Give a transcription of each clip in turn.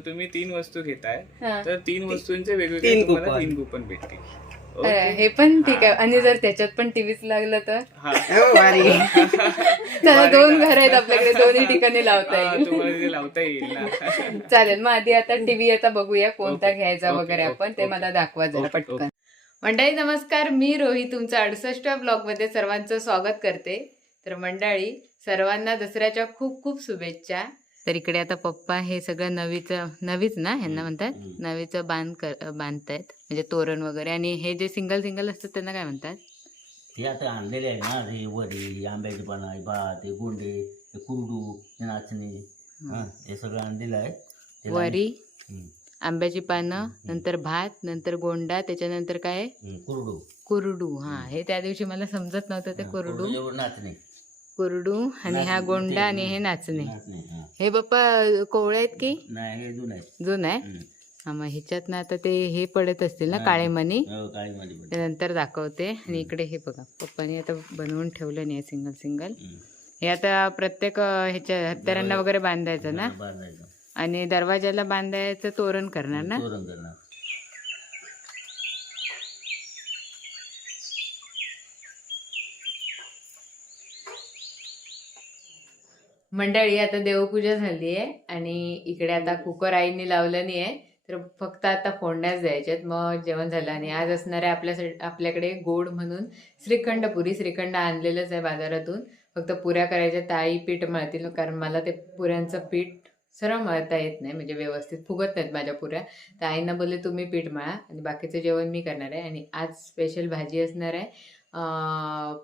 पण तुम्ही तीन वस्तू घेताय हा. तर तीन वस्तूंचे वेगवेगळे तीन तुम्हाला. तीन कुपन भेटतील? हे पण ठीक आहे. आणि जर त्याच्यात पण टीव्हीच लागलं तर? हा. भारी. त्याला दोन घर आहेत आपल्याकडे दोन्ही ठिकाणी लावता हा, येईल. लावता येईल चालेल मग आधी आता टीव्ही आता बघूया कोणता घ्यायचा वगैरे आपण ते. मला दाखवा जरा पटकन. मंडळी नमस्कार. मी रोही तुमचं अडुसष्ट ब्लॉगमध्ये सर्वांचं स्वागत करते. तर मंडळी सर्वांना दसऱ्याच्या खूप खूप शुभेच्छा. तर इकडे आता पप्पा हे सगळं नवीचं नवीच ना ह्यांना म्हणतात. नवीचं बांध कर बांधतायत म्हणजे तोरण वगैरे. आणि हे जे सिंगल सिंगल असतात त्यांना काय म्हणतात? ते आता आणलेले आहे ना हे वडी आंब्याची पानं हे भात हे गोंडे हे कुरडू हे नाचणी. हा हे सगळं आणलेलं आहे. वरी आंब्याची पानं नंतर भात नंतर गोंडा त्याच्यानंतर काय? कुरडू. कुरडू. हा हे त्या दिवशी मला समजत नव्हतं ते हा, कुरडू. नाचणी. कुरडू आणि हा गोंडा आणि हे नाचणे. हा. बाप्पा कोवळे आहेत की? नाही हे जुन आहे जुन आहे. हा मग ह्याच्यात ना आता ते हे पडत असतील ना हा. काळे मनी हो. ते नंतर दाखवते. आणि इकडे हे बघा पप्पानी आता बनवून ठेवलं नाही सिंगल सिंगल. हे आता प्रत्येक ह्याच्या हत्यारांना वगैरे बांधायचं ना? आणि दरवाजाला बांधायचं तोरण करणार ना? मंडळी आता देवपूजा झाली आहे आणि इकडे आता कुकर आईने लावलं नाही आहे तर फक्त आता फोडण्याच द्यायच्यात. मग जेवण झालं आणि आज असणार आहे आपल्या आपल्याकडे गोड म्हणून श्रीखंड पुरी श्रीखंड आणलेलंच आहे बाजारातून. फक्त पुऱ्या करायच्या ताई पीठ मळतील कारण मला ते पुऱ्यांचं पीठ सरळ मळता येत नाही म्हणजे व्यवस्थित फुगत नाहीत माझ्या पुऱ्या. तर आईनं बोलले तुम्ही पीठ मळा आणि बाकीचं जेवण मी करणार आहे. आणि आज स्पेशल भाजी असणार आहे.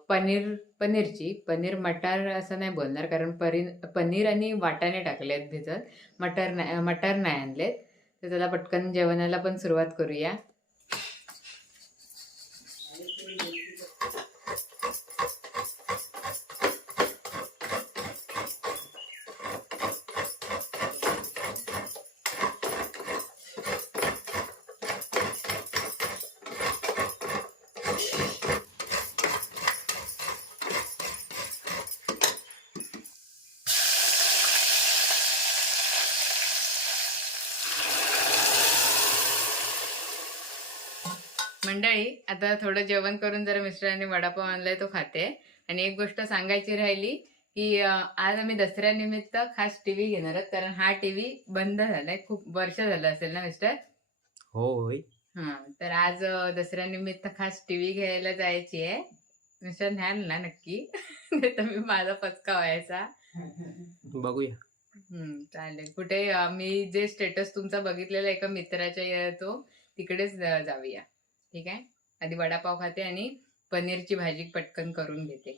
पनीर पनीरची पनीर मटार असं नाही बोलणार कारण परीन पनीर आणि वाटाणे टाकले आहेत भिजत. मटर नाही मटार नाही आणलेत. तर त्याला पटकन जेवणाला पण सुरुवात करूया. मंडळी आता थोडं जेवण करून जरा मिस्टरांनी वडापाव आणलाय तो खाते. आणि एक गोष्ट सांगायची राहिली की आज आम्ही दसऱ्यानिमित्त खास टीव्ही घेणार आहोत कारण हा टीव्ही बंद झालाय खूप वर्ष झालं असेल ना मिस्टर? हो हा तर आज दसऱ्यानिमित्त खास टीव्ही घ्यायला जायची आहे. मिस्टर न्याल ना नक्की. मी माझा पचका व्हायचा. बघूया. हम्म, चालेल. कुठे मी जे स्टेटस तुमचा बघितलेला एका मित्राच्या येतो तिकडेच जाऊया. ठीक आहे? आधी वडापाव खाते आणि पनीरची भाजी पटकन करून घेते.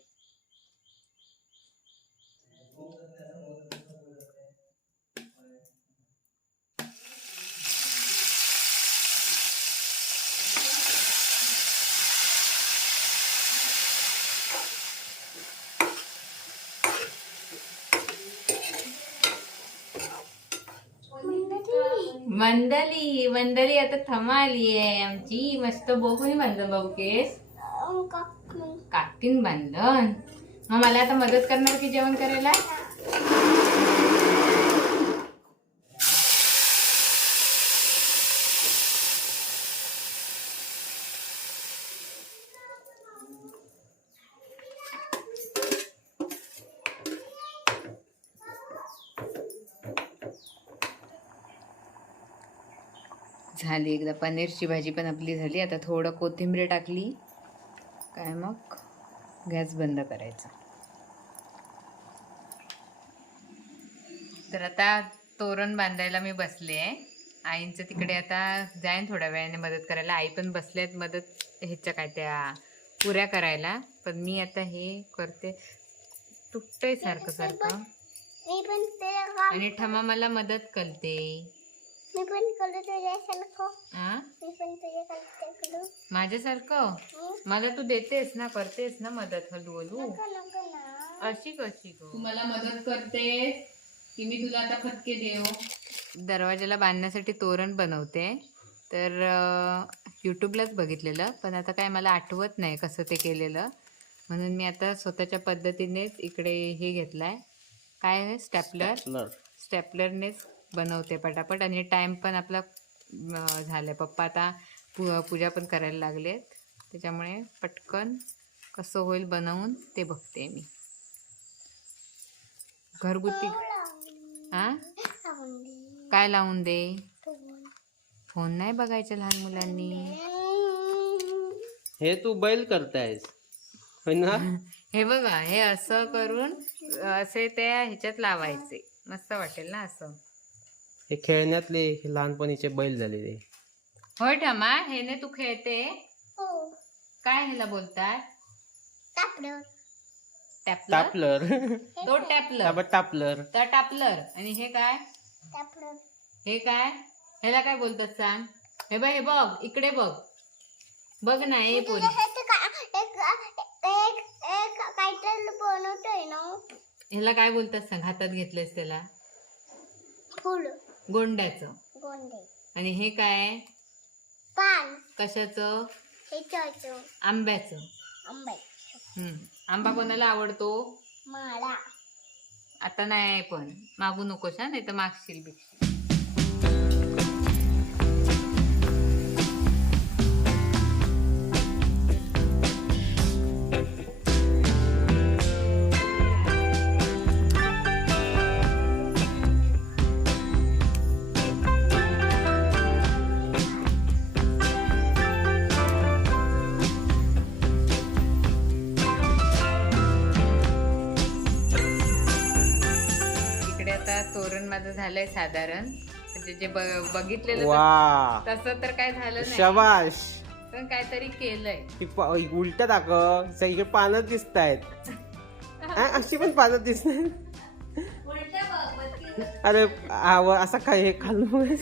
मंडली मंडली आता थमा आली आहे आमची मस्त बोकणी बांधलं बाबू केस. काकीन बांधन. मग मला आता मदत करणार की जेवण करायला? झाली एकदा. पनीरची भाजी पण आपली झाली. आता थोडं कोथिंबीर टाकली. काय मग? गॅस बंद करायचा. तर आता तोरण बांधायला मी बसले आहे. आईंचं तिकडे आता जाईन थोड्या वेळाने मदत करायला. आई पण बसले आहेत मदत ह्याच्या काय त्या पुऱ्या करायला. पण मी आता हे करते. तुटतंय सारखं सारखं. आणि ठमा मला मदत करते. मी पण करू तुझ्यासारखं आ मी पण तुझ्यासारखं करू माझ्यासारखं मला तू देतेस ना करतेस ना मदत हलू हलू. नको नको ना. अशी कशी तू मला मदत करतेस की मी तुला आता फटके देऊ? दरवाजाला बांधण्यासाठी तोरण बनवते. तर यूट्यूबलाच बघितलेलं पण आता काय मला आठवत नाही कसं ते केलेलं. म्हणून मी आता स्वतःच्या पद्धतीनेच इकडे हे घेतलाय. काय आहे? स्टॅपलर स्टॅपलरनेच बनवते पटापट आणि टाइम पण आपला अं, झालाय. पप्पा आता पू पूजा पण करायला लागलेत. त्याच्यामुळे पटकन कसं होईल बनवून ते बघते मी. घरगुती हा काय लावून दे? फोन नाही बघायचं लहान मुलांनी. हे तू बैल करतायस. ना? हे बघा हे असं करून असे त्या ह्याच्यात लावायचे. मस्त वाटेल ना असं. हे खेळण्यातले हे लहानपणीचे बैल झालेले. होय ठमा हे ने तू खेळते? हो. काय ह्याला बोलतात टापलं टॅपलर टापलर तो टॅपलर टापलर तर टापलर आणि हे काय? टापलं हे काय? ह्याला काय बोलतात सांग? हे बघ हे बघ इकडे बघ. बघ ना हे पोरी एक एक एक काहीतरी बनवतोय ना? ह्याला काय बोलतात सांग? हातात घेतलंयस त्याला? फुल. गोंड्याचं. गोंडे. आणि हे काय? पान. कशाचं? हे आंब्याचं. आंबे. हम्म. आंबा कोणाला आवडतो? मला. आता नाही पण मागू नकोस हा नाही तर मागशील बी झालंय साधारण. म्हणजे जे ब- बघितलेलं तर- वा तसं तर काय झालं नाही. शबाश. पण काहीतरी केलंय. ती प- उलट दाखव. सगळीकडे पानं दिसत आहेत अशी पण पानं दिसत अरे आव असं काय हे खाल्लं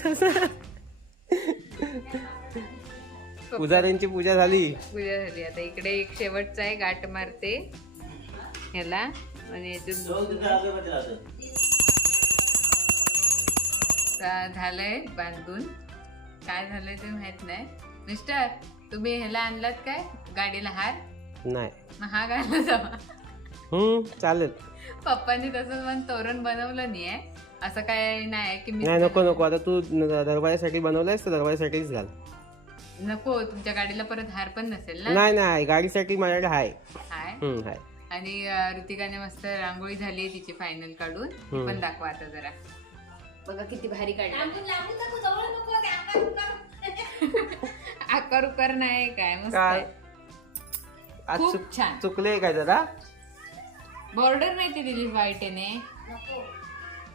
पुजाऱ्यांची पूजा झाली. पूजा झाली. आता इकडे एक शेवटचा आहे गाठ मारते. ह्याला. आणि याच्यात आता झालंय बांधून? काय झालंय ते माहीत नाही. मिस्टर तुम्ही ह्याला आणलात काय? गाडीला हार? नाही. मग हा घालला जावा हम्म चालेल. पप्पांनी तसं पण तोरण बनवलं नाहीये. असं काय नाही की मी नाही नको नको. आता तू न- दरबारासाठी बनवलंयस तर दरबारासाठीच घाल. नको तुमच्या गाडीला परत हार पण नसेल ना? नाही नाही. गाडीसाठी माझ्याकडे आहे हाय? हम्म आणि अं, ऋतिकाने मस्त रांगोळी झाली तिची फायनल काढून. ती. पण दाखवा आता जरा. बघा किती भारी काढली. आकार उकार नाही काय मस्त काय? आहे. आज खूप चुक- छान. चुकले काय जरा बॉर्डर नाही ती दिली व्हाईटने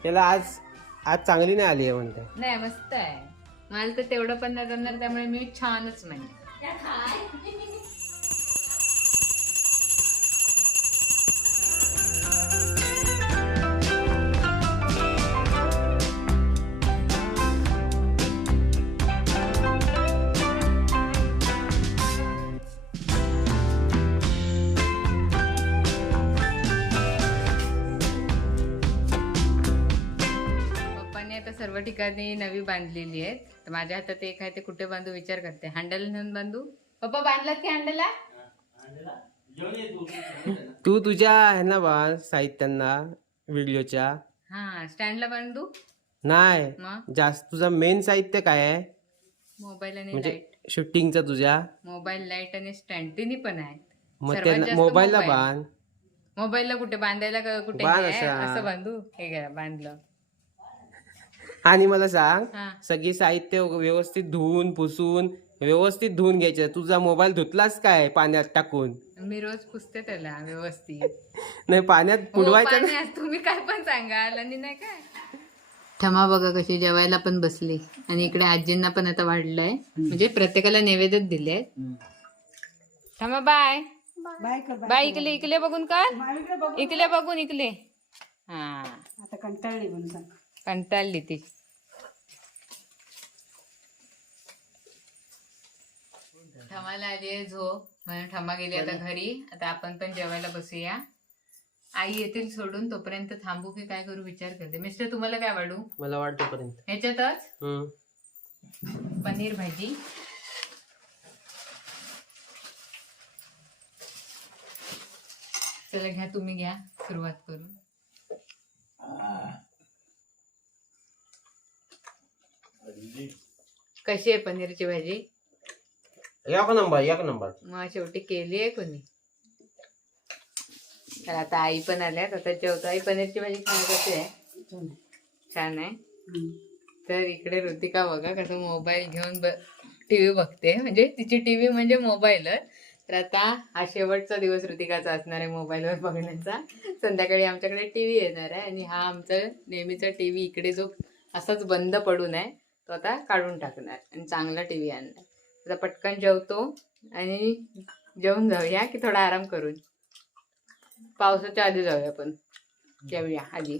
त्याला आज आज चांगली नाही आली आहे म्हणते. नाही मस्त आहे. मला तर तेवढं पण नाही जमणार त्यामुळे मी छानच म्हणजे ठिकाणी नवी बांधलेली आहेत. तर माझ्या हातात एक आहे ते कुठे बांधू विचार करते. हँडल नेऊन बांधू? पप्पा बांधलात की हँडलला तू तुझ्या ह्यांना बांध साहित्यांना व्हिडिओच्या? हा स्टँडला बांधू? नाही. जास्त तुझा मेन साहित्य काय आहे? मोबाईल आणि म्हणजे लाइट. शूटिंगचा तुझ्या? मोबाईल लाइट आणि स्टँड तिन्ही पण आहेत. मोबाईलला मोबाईल. बांध. मोबाईलला कुठे बांधायला कुठे बांध आहे? असा. बांधू? हे बांधलं. आणि मला सांग हा. सगळी साहित्य व्यवस्थित धुवून पुसून व्यवस्थित धुवून घ्यायचं. तुझा मोबाईल धुतलास काय पाण्यात टाकून? मी रोज पुसते त्याला व्यवस्थित. नाही पाण्यात हो, बुडवायचं ना पाण्यात. तुम्ही काय पण सांगाल आणि नाही काय ठमा बघा कशी जेवायला पण बसली. आणि इकडे आजींना पण आता वाढलंय. म्हणजे प्रत्येकाला नैवेद्यच दिले ठमा बाय. बाय इकले इकले बघून कर. इकले बघून इकले हा. आता कंटाळली म्हणून सांग. कंटाळली ती. ठमाला आली आहे झोप. म्हणून ठमा गेली आता घरी. आता आपण पण जेवायला बसूया. आई येतील सोडून तोपर्यंत थांबू की काय करू विचार करते. मिस्टर तुम्हाला काय वाढू? मला वाटतोपर्यंत ह्याच्यातच? हम्म. पनीर भाजी. चला घ्या तुम्ही घ्या सुरुवात करून. कशी आहे पनीरची भाजी? एक नंबर एक नंबर. मग शेवटी केली आहे कोणी? तर आता आई पण आल्यात आता जेवतो. आई पनीरची भाजी खाणं कशी आहे? छान आहे. तर इकडे ऋतिका बघा कसं मोबाईल घेऊन टीव्ही बघते. म्हणजे तिची टीव्ही म्हणजे मोबाईलच. तर आता हा शेवटचा दिवस ऋतिकाचा असणार आहे मोबाईलवर बघण्याचा. संध्याकाळी आमच्याकडे टीव्ही येणार आहे आणि हा आमचा नेहमीचा टीव्ही इकडे जो असाच बंद पडून आहे. तो आता काढून टाकणार आणि चांगला टीव्ही आणणार. आता पटकन जेवतो आणि जेवून जाऊया की थोडा आराम करून. पावसाच्या आधी जाऊया आपण जेवूया आधी.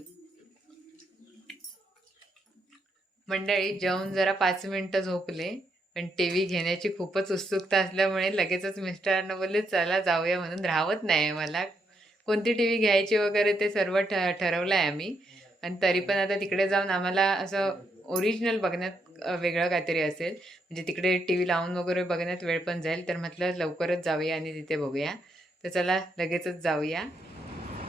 मंडळी जेवून जरा पाच मिनिटं झोपले पण टी व्ही घेण्याची खूपच उत्सुकता असल्यामुळे लगेचच मिस्टरांना बोलले चला जाऊया म्हणून. राहत नाही मला कोणती टी व्ही घ्यायची वगैरे ते सर्व ठ ठरवलं आहे आम्ही. आणि तरी पण आता तिकडे जाऊन आम्हाला असं ओरिजिनल बघण्यात वेगळं काहीतरी असेल. म्हणजे तिकडे टी व्ही लावून वगैरे बघण्यात वेळ पण जाईल. तर म्हटलं लवकरच जाऊया आणि तिथे बघूया. तर चला लगेचच जाऊया.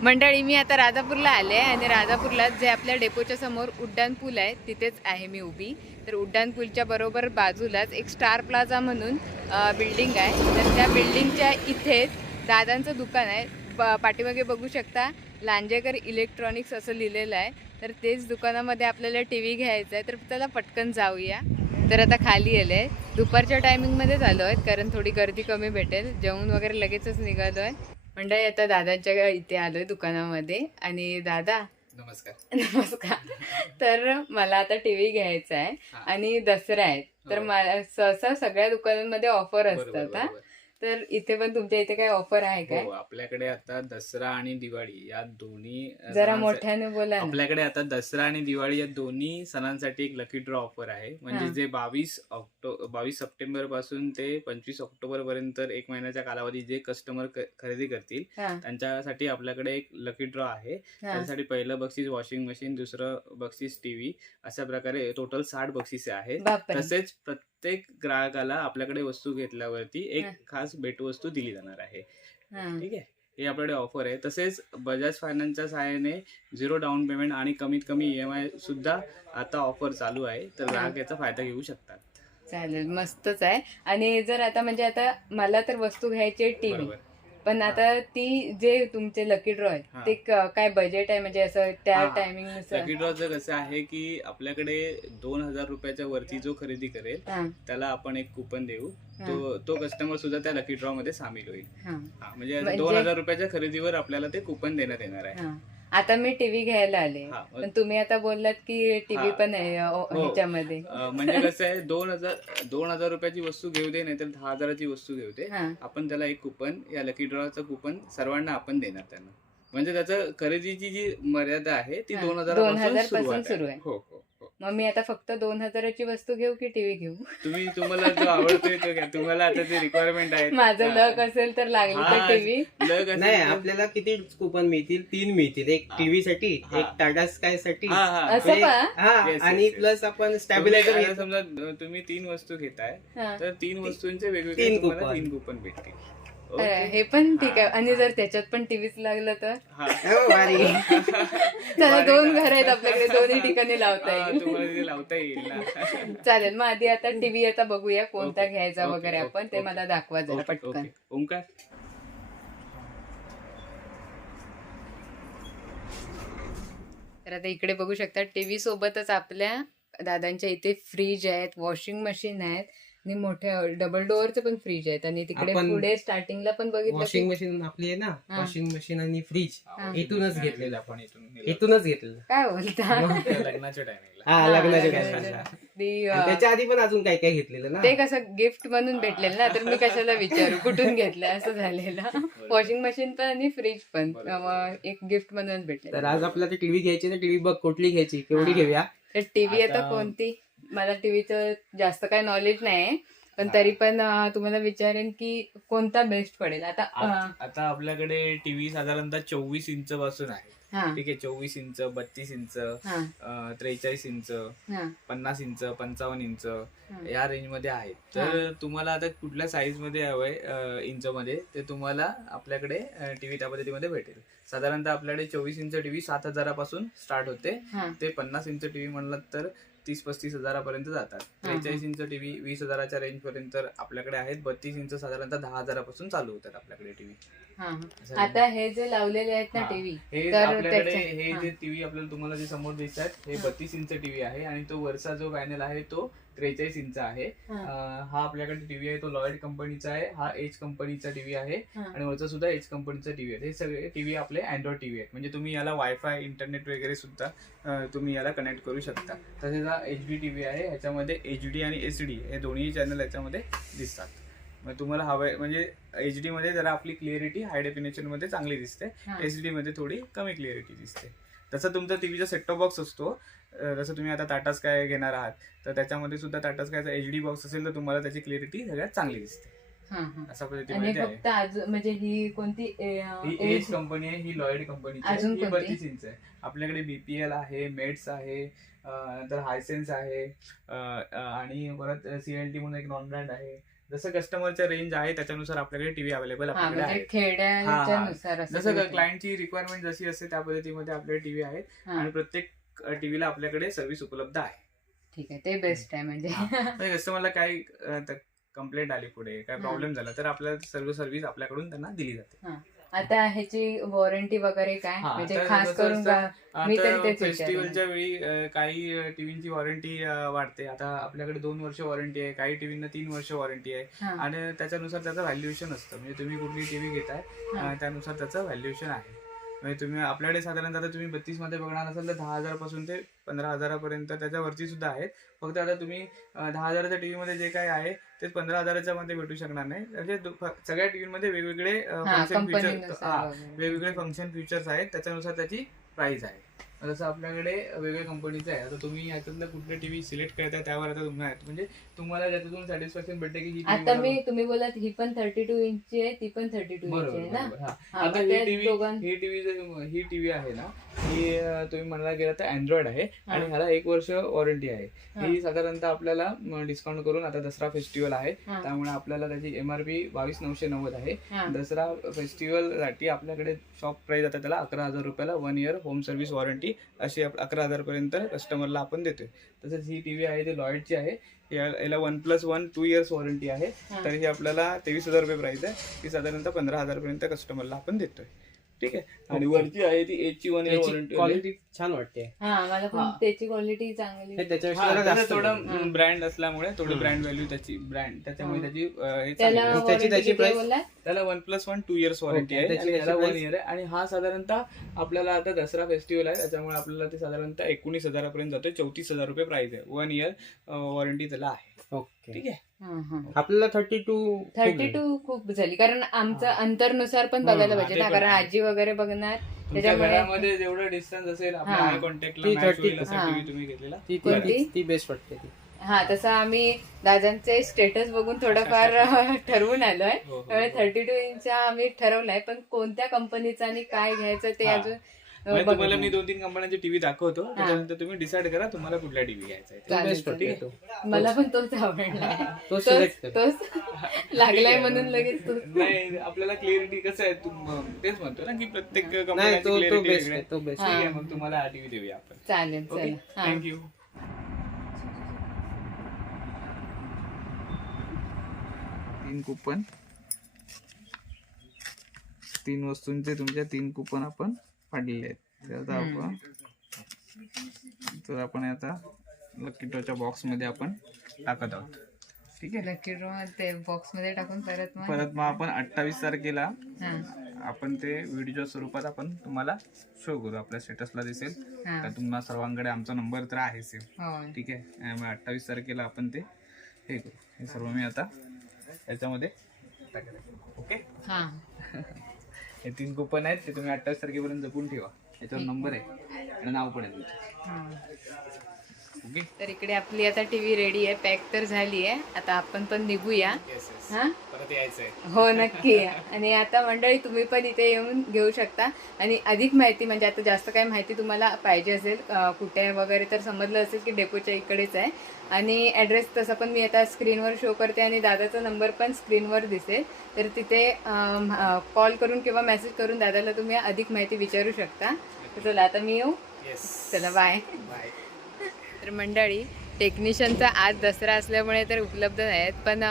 मंडळी मी आता राजापूरला आले आणि राजापूरला जे आपल्या डेपोच्या समोर उड्डाण पूल आहे तिथेच आहे मी उभी. तर उड्डाण पूलच्या बरोबर बाजूलाच एक स्टार प्लाझा म्हणून बिल्डिंग आहे. तर त्या बिल्डिंगच्या इथेच दादांचं दुकान आहे. ब पाठीमागे बघू शकता लांजेकर इलेक्ट्रॉनिक्स असं लिहिलेलं आहे. तर तेच दुकानामध्ये आपल्याला टी व्ही घ्यायचा आहे तर त्याला पटकन जाऊया. तर आता खाली आले आहे दुपारच्या टायमिंगमध्येच आलो आहे कारण थोडी गर्दी कमी भेटेल. जेवण वगैरे लगेचच निघालो आहे. मंडळी आता दादांच्या इथे आलोय दुकानामध्ये. आणि दादा नमस्कार. नमस्कार. तर मला आता टीव्ही घ्यायचा आहे. आणि दसरा आहे. तर. मला सहसा सगळ्या दुकानांमध्ये ऑफर असतात हा. तर इथे पण तुमच्या इथे काय ऑफर आहे काय? हो आपल्याकडे आता दसरा आणि दिवाळी या दोन्ही जरा मोठ्याने बोला ना. आपल्याकडे आता दसरा आणि दिवाळी या दोन्ही सणांसाठी एक लकी ड्रॉ ऑफर आहे. म्हणजे हा. जे बावीस ऑक्टो बावीस सप्टेंबरपासून ते पंचवीस ऑक्टोबर पर्यंत एक महिन्याच्या कालावधी जे कस्टमर खरेदी करतील हा. त्यांच्यासाठी आपल्याकडे एक लकी ड्रॉ आहे. हा. त्यासाठी पहिलं बक्षीस वॉशिंग मशीन दुसरं बक्षीस टीव्ही अशा प्रकारे टोटल साठ बक्षिसे आहेत. बापरे. तसेच प्रत्येक ग्राहकाला आपल्याकडे वस्तू घेतल्यावरती एक. खास भेटवस्तू दिली जाणार आहे. ठीक आहे? हे आपल्याकडे ऑफर आहे. तसेच बजाज फायनान्सच्या सहाय्याने झिरो डाऊन पेमेंट आणि कमीत कमी ई एम आय सुद्धा आता ऑफर चालू आहे. तर ग्राहक याचा फायदा घेऊ शकतात. चालेल. मस्तच आहे. आणि जर आता म्हणजे आता मला तर वस्तू घ्यायची आहे टीव्ही. पण आता ती जे तुमचे लकी ड्रॉ आहे. ते काय बजेट आहे? म्हणजे असं त्या. टायमिंग लकी ड्रॉचं कसं आहे की आपल्याकडे दोन हजार रुपयाच्या वरती जो खरेदी करेल त्याला आपण एक कुपन देऊ. तो तो कस्टमर सुद्धा त्या लकी ड्रॉ मध्ये सामील होईल. म्हणजे म्हणजे- दोन हजार रुपयाच्या खरेदीवर आपल्याला ते कुपन देण्यात येणार आहे. आता मी टीव्ही घ्यायला आले. हा, पण तुम्ही आता बोललात की टीव्ही हा. पण आहे अ, हो. ह्याच्यामध्ये. अं, म्हणजे कसं आहे दोन हजार दोन हजार रुपयाची वस्तू घेऊ दे नाहीतर दहा हजाराची वस्तू घेऊ दे. हा. आपण त्याला एक कुपन या लकी ड्रॉचं कुपन सर्वांना आपण देणार त्यांना. म्हणजे त्याचं खरेदीची जी मर्यादा आहे ती हा, दोन 2000 हजारपासून सुरुवात सुरू आहे. आहे. हो हो. मग मी आता फक्त दोन हजाराची वस्तू घेऊ की टीव्ही घेऊ तुम्ही तुम्हाला जो आवडतोय तो घ्या तुम्हाला आता जे रिक्वायरमेंट आहे माझं लक असेल तर लागली तर हा. टीव्ही लग असेल नाही तर- आपल्याला किती कुपन मिळतील तीन मिळतील एक हा. टीव्ही साठी हा. एक टाटा स्कायसाठी हा हा असं म्हणजे- का हा Yes, yes, आणि yes. प्लस आपण तुम्ही स्टॅबिलायझर आता समजा अं, तुम्ही तीन वस्तू घेताय हा. तर तीन वस्तूंचे वेगवेगळे तीन तुम्हाला coupon. तीन कुपन भेटतील अरे? हे पण ठीक आहे हा. आणि जर त्याच्यात पण टीव्हीच लागलं तर हा. चला दोन घर आहेत आपल्याकडे दोन्ही ठिकाणी लावता हा, येईल तुम्हाला तिथे लावता येईल ना चालेल मग आधी आता टीव्ही आता बघूया कोणता ओके, घ्यायचा ओके, वगैरे ओके, आपण ते ओके. मला दाखवा जरा ओके, पटकन ओके. ओंकार तर आता इकडे बघू शकता टीव्ही सोबतच आपल्या दादांच्या इथे फ्रीज आहेत वॉशिंग मशीन आहेत आणि मोठ्या डबल डोअरचे पण फ्रीज आहेत. आणि तिकडे आपण पुढे स्टार्टिंगला पण बघितलं वॉशिंग की- मशीन आपली आहे ना हा. वॉशिंग मशीन आणि फ्रीज. इथूनच घेतलेलं आपण. इथून इथूनच घेतलेलं. काय बोलता? लग्नाच्या टायमिंगला हा हा, लग्नाच्या आणि त्याच्या आधी पण अजून काय काय घेतलेलं ना. ते कसं गिफ्ट म्हणून भेटलेलं ना तर मी कशाला विचारू? कुठून घेतलं? असं झालेलं. वॉशिंग मशीन पण आणि फ्रीज पण. एक गिफ्ट म्हणून भेटले तर आज आपल्याला टीव्ही घ्यायची तर टीव्ही बघ कुठली घ्यायची केवढी हा. घेऊया? तर टीव्ही आता आता- कोणती? मला टीव्हीचं जास्त काय नॉलेज नाही पण तरी पण तुम्हाला विचारेन की कोणता बेस्ट पडेल? आता आता आपल्याकडे टीव्ही साधारणतः चोवीस इंच पासून आहे. ठीक आहे चोवीस इंच बत्तीस इंच त्रेचाळीस इंच पन्नास इंच पंचावन्न इंच. या रेंजमध्ये आहेत तर तुम्हाला आता कुठल्या साईजमध्ये हवंय इंच मध्ये ते तुम्हाला आपल्याकडे टीव्ही त्या पद्धतीमध्ये भेटेल. साधारणतः आपल्याकडे चोवीस इंच टीव्ही सात हजारापासून स्टार्ट होते. ते पन्नास इंच टीव्ही म्हणलं तर तीस पस्तीस हजारापर्यंत जातात. त्रेचाळीस इंच टीव्ही वीस हजाराच्या रेंज पर्यंत आपल्याकडे आहेत. बत्तीस इंच साधारणतः दहा हजारापासून चालू होतात आपल्याकडे टीव्ही. आता हे जे लावलेले आहेत ना हा. टीव्ही हे तर आपल्याकडे त्याच्या- हे हा. जे टीव्ही आपल्याला तुम्हाला जे समोर दिसतात हे हा. बत्तीस इंच टीव्ही आहे आणि तो वरचा जो पॅनल आहे तो त्रेचाळीस इंच आहे हा. अं, हा आपल्याकडे टीव्ही आहे तो लॉयड कंपनीचा आहे हा एच कंपनीचा टीव्ही आहे हा. आणि वरचा सुद्धा एच कंपनीचा टीव्ही आहे हे सगळे टीव्ही आपले अँड्रॉइड टीव्ही आहेत म्हणजे तुम्ही याला वायफाय इंटरनेट वगैरे सुद्धा अं, तुम्ही याला कनेक्ट करू शकता तसेच हा एच डी टीव्ही आहे ह्याच्यामध्ये एच डी आणि एच डी हे दोन्ही चॅनल याच्यामध्ये दिसतात मग तुम्हाला हवंय म्हणजे एच डी मध्ये जरा आपली क्लिअरिटी हाय डेफिनेशनमध्ये चांगली दिसते. एच डी मध्ये थोडी कमी क्लिअरिटी दिसते. तसं तुमचा टीव्हीचा सेटटॉप बॉक्स असतो. जसं तुम्ही आता टाटा स्काय घेणार आहात तर त्याच्यामध्ये सुद्धा टाटा स्कायचा एच डी बॉक्स असेल तर तुम्हाला त्याची क्लिअरिटी सगळ्यात चांगली दिसते. अशा आणि पद्धतीमध्ये फक्त म्हणजे ही कोणती ही एज कंपनी आहे ही लॉयड? बत्तीस इंच आहे. आपल्याकडे बीपीएल आहे मेट्स आहे नंतर हायसेन्स आहे आणि परत सीएलटी म्हणून एक नॉन ब्रँड आहे. जसं कस्टमरच्या रेंज आहे त्याच्यानुसार आपल्याकडे टीव्ही अवेलेबल आपल्याकडे म्हणजे आहे. असं जसं. क्लायंटची रिक्वायरमेंट जशी असते त्या पद्धतीमध्ये आपले टीव्ही आहेत आणि प्रत्येक टीव्हीला आपल्याकडे सर्व्हिस उपलब्ध आहे. ठीक आहे ते बेस्ट आहे म्हणजे. कस्टमरला काही कंप्लेंट आली पुढे काय. प्रॉब्लेम झाला तर आपल्याला सर्व सर्व्हिस आपल्याकडून त्यांना दिली जाते. आता ह्याची वॉरंटी वगैरे काय हा, म्हणजे तर खास जसं करून असतं, का मी तरी आता तेच फेस्टिवलच्या वेळी अं, काही टीव्हीची वॉरंटी वाढते. आता आपल्याकडे दोन वर्ष वॉरंटी आहे काही टीव्हींना तीन वर्ष वॉरंटी आहे. हा, आणि त्याच्यानुसार त्याचं व्हॅल्युएशन असतं. म्हणजे तुम्ही कुठली टीव्ही घेताय हा. अं, त्यानुसार त्याचं व्हॅल्युएशन आहे. म्हणजे तुम्ही आपल्याकडे साधारणतः तुम्ही बत्तीसमध्ये बघणार असाल तर दहा हजारपासून ते पंधरा हजारापर्यंत त्याच्यावरती सुद्धा आहेत. फक्त आता तुम्ही दहा हजाराच्या टीव्ही मध्ये जे काय आहे ते पंधरा हजाराच्या मध्ये भेटू शकणार नाही. म्हणजे सगळ्या टीव्हीमध्ये वेगवेगळे हा फंक्शन फीचर. वेगवेगळे फंक्शन फीचर्स आहेत. त्याच्यानुसार त्याची प्राइस आहे. जसं आपल्याकडे वेगवेगळ्या कंपनीचं आहे आता तुम्ही याच्यातलं कुठले टीव्ही सिलेक्ट करताय त्यावर आता तुम्ही आहेत. म्हणजे तुम्हाला त्याच्यातून सॅटिस्फॅक्शन भेटते की ही आता मी तुम्ही बोलात ही पण थर्टी टू इंचची आहे ती पण थर्टी टू आहे ना? आता ही टीव्ही ही टीव्ही ही टीव्ही आहे ना ही तुम्ही म्हणायला गेला तर अँड्रॉइड आहे. आणि ह्याला एक वर्ष वॉरंटी आहे. हा. साधारणतः आपल्याला डिस्काउंट करून आता दसरा फेस्टिवल आहे. त्यामुळे आपल्याला त्याची एमआरपी बावीस नऊशे नव्वद आहे. दसरा फेस्टिवलसाठी आपल्याकडे शॉप प्राइस आता त्याला अकरा हजार रुपयाला one year home service warranty अशी आप- अकरा हजार पर्यंत कस्टमरला आपण देतोय. तसंच ही टीव्ही आहे ती लॉयडची आहे. याला one plus one two years warranty आहे. तर ही आपल्याला तेवीस हजार रुपये प्राइस आहे. ती साधारणतः पंधरा हजार पर्यंत कस्टमरला आपण देतोय. ठीक आहे? आणि. वरची आहे ती एच ची वन त्याची वॉरंटी क्वालिटी छान वाटते हा मला पण हा. त्याची क्वालिटी चांगली हे त्याच्यापेक्षा जरा जास्त थोडं. ब्रँड असल्यामुळे थोडं हम्म. ब्रँड व्हॅल्यू त्याची ब्रँड त्याच्यामुळे हा. त्याची अं, हे त्याला चांगली आहे. त्याची- warranty त्याची किती price? बोललात? त्याला one plus one two years warranty आहे त्याची आणि कशी त्याला वन price? इयर आहे आणि हा साधारणतः आपल्याला आता दसरा फेस्टिवल आहे त्याच्यामुळे आपल्याला ते साधारणतः एकोणीस हजारापर्यंत जातोय चौतीस हजार रुपये प्राइस आहे वन इयर वॉरंटी त्याला आहे ओके ठीक आहे हा, हा. आपल्याला थर्टी टू थर्टी टू खूप झाली कारण आमचं. अंतरनुसार पण हा, बघायला पाहिजे ते ना पण कारण आहे. आजी वगैरे बघणार तुमच्या घरामध्ये जेवढं डिस्टन्स असेल आपल्या हा. कॉन्टॅक्टला ती मॅच 30 होईल असा. टीव्ही तुम्ही घेतलेला ती कोणती? ती- ती बेस्ट वाटते ती हा तसं आम्ही दादांचे स्टेटस बघून थोडंफार ठरवून आलोय. थर्टी टू इंचचा आम्ही ठरवलाय पण कोणत्या कंपनीचा आणि काय घ्यायचं ते. अजून म्हणजे तुम्हाला. मी दोन तीन कंपन्यांचे टीव्ही दाखवतो त्याच्यानंतर तुम्ही डिसाईड करा तुम्हाला कुठला टीव्ही घ्यायचा आहे. मला पण तोच आवडला. लागलाय म्हणून लगेच नाही आपल्याला क्लिअरिटी कसं आहे तुम- तेच म्हणतो ना की प्रत्येक मग तुम्हाला हा टीव्ही देऊया आपण. चालेल थँक्यू तीन कुपन तीन वस्तूंचे तुमच्या तीन कुपन आपण पाडलेले आहेत. हम्म. आपण तर आपण आता लकी ड्रॉच्या बॉक्समध्ये आपण टाकत आहोत. ठीक आहे? लकी ड्रॉ ते बॉक्समध्ये टाकून परत मग परत मग आपण अठ्ठावीस तारखेला हा. आपण ते व्हिडिओच्या स्वरूपात आपण तुम्हाला शो करू. आपल्या स्टेटसला दिसेल. हा. तर तुम्हाला सर्वांकडे आमचा नंबर तर आहे सेम ठीक आहे? त्यामुळे अठ्ठावीस तारखेला आपण ते हे करू. हे सर्व मी आता याच्यामध्ये टाकेल ओके? हा. हे तीन कुपन आहेत ते तुम्ही अठ्ठावीस तारखेपर्यंत जपून ठेवा. याच्यावर नंबर आहे आणि नाव पण आहे तुमचं. तर इकडे आपली आता टीव्ही रेडी आहे पॅक तर झाली आहे. आता आपण पण निघूया. हा? हो नक्की. आणि आता मंडळी तुम्ही पण इथे येऊन घेऊ शकता. आणि अधिक माहिती म्हणजे आता जास्त काय माहिती तुम्हाला पाहिजे असेल कुठे वगैरे तर समजलं असेल की डेपोच्या इकडेच आहे. आणि ॲड्रेस तसं पण मी आता स्क्रीनवर शो करते आणि दादाचा नंबर पण स्क्रीनवर दिसेल. तर तिथे कॉल करून किंवा मेसेज करून दादाला तुम्ही अधिक माहिती विचारू शकता. तर चला आता मी येऊ. चला बाय बाय तर मंडळी टेक्निशियनचा आज दसरा असल्यामुळे तर उपलब्ध नाही आहेत पण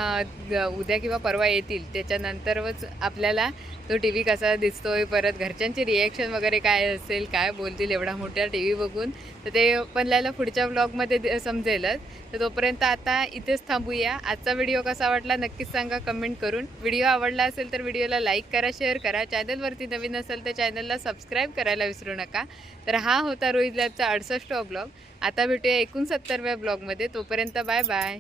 उद्या किंवा परवा येतील. त्याच्यानंतरच आपल्याला तो टी व्ही कसा दिसतोय परत घरच्यांचे रिॲक्शन वगैरे काय असेल काय बोलतील एवढा मोठा टी व्ही बघून तर ते आपल्याला पुढच्या ब्लॉगमध्ये दि- समजेलच. तर तोपर्यंत आता इथेच थांबूया. आजचा व्हिडिओ कसा वाटला नक्कीच सांगा कमेंट करून. व्हिडिओ आवडला असेल तर व्हिडिओला लाईक करा शेअर करा. चॅनलवरती नवीन असेल तर चॅनलला सबस्क्राईब करायला विसरू नका. तर हा होता रोहित लॅबचा अडसष्टवा ब्लॉग. आता भेटूया एकोणसत्तरव्या ब्लॉगमध्ये. तोपर्यंत बाय बाय.